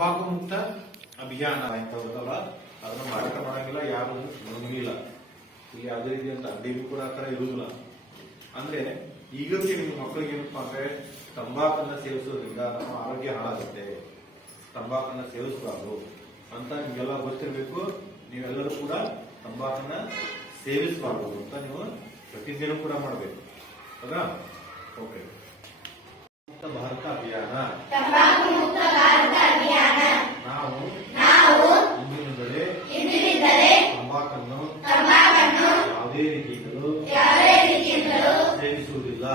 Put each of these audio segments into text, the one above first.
ತಂಬಾಕು ಮುಕ್ತ ಅಭಿಯಾನ ಅಂತ ಬರ್ತಲ್ಲ, ಅದನ್ನ ಮಾರಾಟ ಮಾಡಂಗಿಲ್ಲ, ಯಾರು ನೋಡಂಗಿಲ್ಲ. ಇಲ್ಲಿ ಯಾವುದೇ ರೀತಿಯಂತ ಅಂಗಡಿಗೂ ಕೂಡ ಆ ತರ ಇರುವುದಿಲ್ಲ. ಅಂದ್ರೆ ಈಗಲೂ ನಿಮ್ಮ ಮಕ್ಕಳಿಗೆ ಏನಪ್ಪಾ ಅಂದ್ರೆ ತಂಬಾಕನ್ನ ಸೇವಿಸೋದ್ರಿಂದ ನಮ್ಮ ಆರೋಗ್ಯ ಹಾಳಾಗುತ್ತೆ, ತಂಬಾಕನ್ನ ಸೇವಿಸಬಾರ್ದು ಅಂತ ನಿಮ್ಗೆಲ್ಲ ಗೊತ್ತಿರಬೇಕು. ನೀವೆಲ್ಲರೂ ಕೂಡ ತಂಬಾಕನ್ನ ಸೇವಿಸಬಾರ್ದು ಅಂತ ನೀವು ಪ್ರತಿದಿನ ಕೂಡ ಮಾಡಬೇಕು. ಹೌದಾ? ಓಕೆ. ಮುಕ್ತ ಭಾರತ ಅಭಿಯಾನ, ನಾವು ಇಂದಿನಿಂದಲೇ ತಂಬಾಕನ್ನು ಯಾವುದೇ ರೀತಿಯಿಂದಲೂ ಸೇವಿಸುವುದಿಲ್ಲ.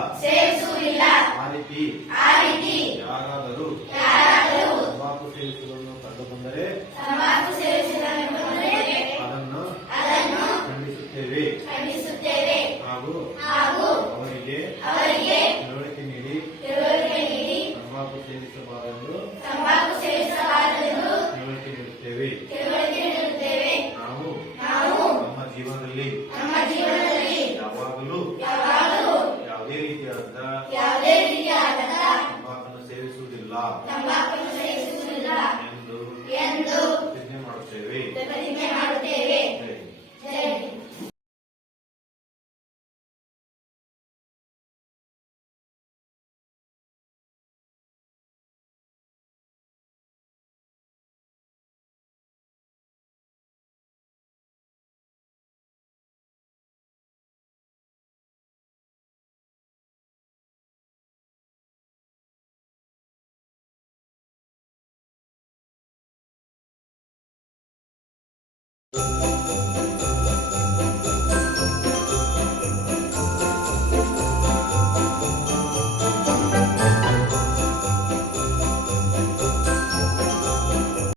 ಆ ರೀತಿ ಯಾರಾದರೂ ತಂಬಾಕು ಸೇವಿಸುವುದನ್ನು ಕಂಡು ಬಂದರೆ ಅದನ್ನು ಖಂಡಿಸುತ್ತೇವೆ ಹಾಗೂ ಅವರಿಗೆ ತಿಳುವಳಿಕೆ ನೀಡಿ ತಂಬಾಕು ಸೇವಿಸಬಾರದೆಂದು ತಿಳುವಳಿಕೆ ನೀಡುತ್ತೇವೆ. ನಾವು ನಮ್ಮ ಜೀವನದಲ್ಲಿ ಯಾವಾಗಲೂ ಯಾವುದೇ ರೀತಿಯಾದ